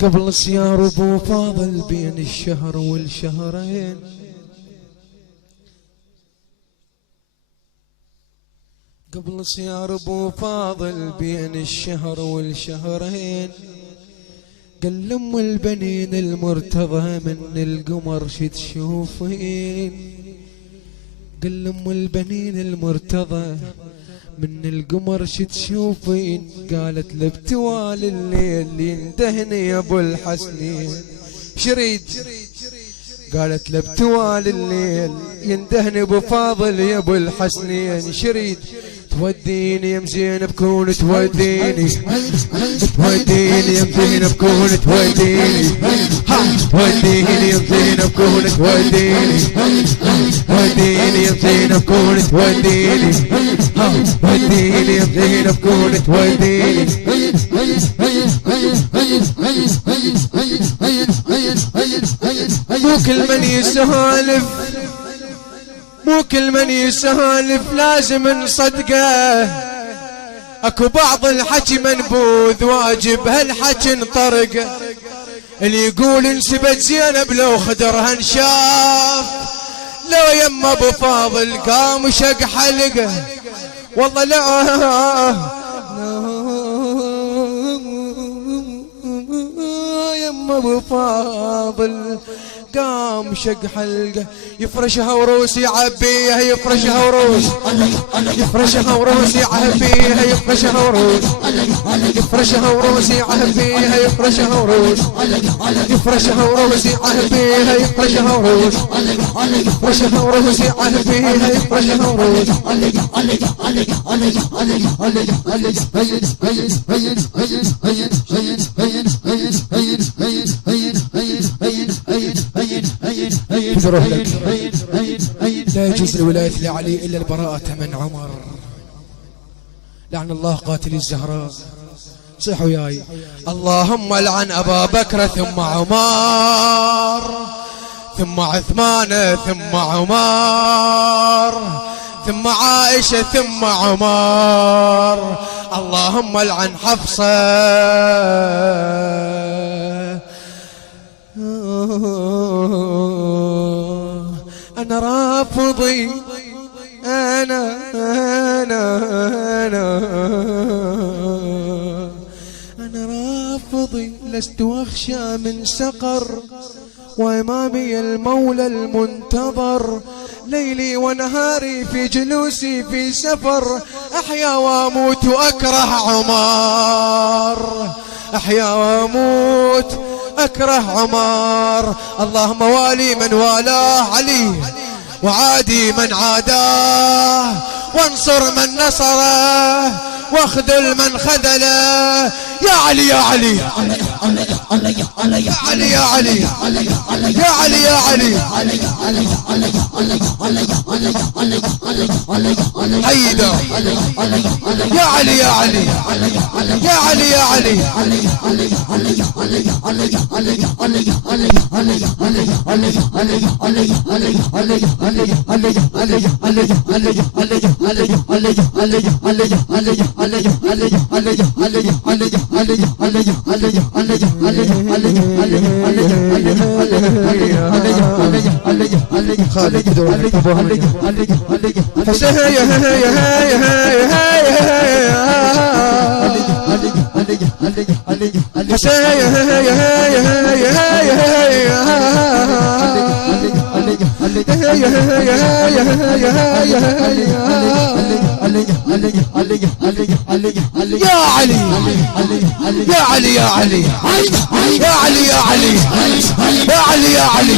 قبل صيار ابو فاضل بين الشهر والشهرين، قبل صيار ابو فاضل بين الشهر والشهرين، قال لام البنين المرتضى من القمر شي تشوفين، قال لام البنين المرتضى من القمر شي تشوفين، قالت له بتوال الليل يندهني يا ابو الحسنين شريد، قالت له بتوال الليل يندهني ابو فاضل يا ابو الحسنين شريد، توديني يا مزين بكون توديني، توديني يا مزين بكون توديني، توديني يا مزين بكون توديني، توديني يا مزين بكون توديني، توديني يا مزين بكون توديني. مو كل من يسهالف، مو كل من يسهالف لازم نصدقه، اكو بعض الحكي منبوذ واجب هالحكي نطرقه، اللي يقول انسبت زينب لو خدرها انشاف، لو يما ابو فاضل قام شق حلقه، والله لا يما ابو فاضل قام شق حلقه، يفرشها وروس يعبيها، يفرشها وروس، يفرشها وروس يعبيها، يفرشها وروس، يفرشها وروس يعبيها، يفرشها وروس، يفرشها وروس يعبيها، يفرشها وروس، يفرشها وروس يعبيها، يفرشها وروس. بروح لك لا يجوز الولاية لعلي إلا البراءة من عمر، لعن الله قاتل الزهراء. صيحوا وياي اللهم لعن أبا بكر ثم عمر ثم عثمان ثم عمر ثم عائشة ثم عمر، اللهم لعن حفصة. أنا رافضي، أنا رافضي، لست أخشى من سقر، وإمامي المولى المنتظر، ليلي ونهاري في جلوسي في سفر، أحيا وأموت وأكره عمر، أحيا وأموت أكره عمر. اللهم والي من والاه علي، وعادي من عاداه، وانصر من نصره، واخذل من خذله. يا علي يا علي يا علي يا علي يا علي يا علي حيدا يا علي يا علي يا علي يا علي خالد دورك ابو هاني يا علي يا علي يا علي يا علي يا علي يا علي يا علي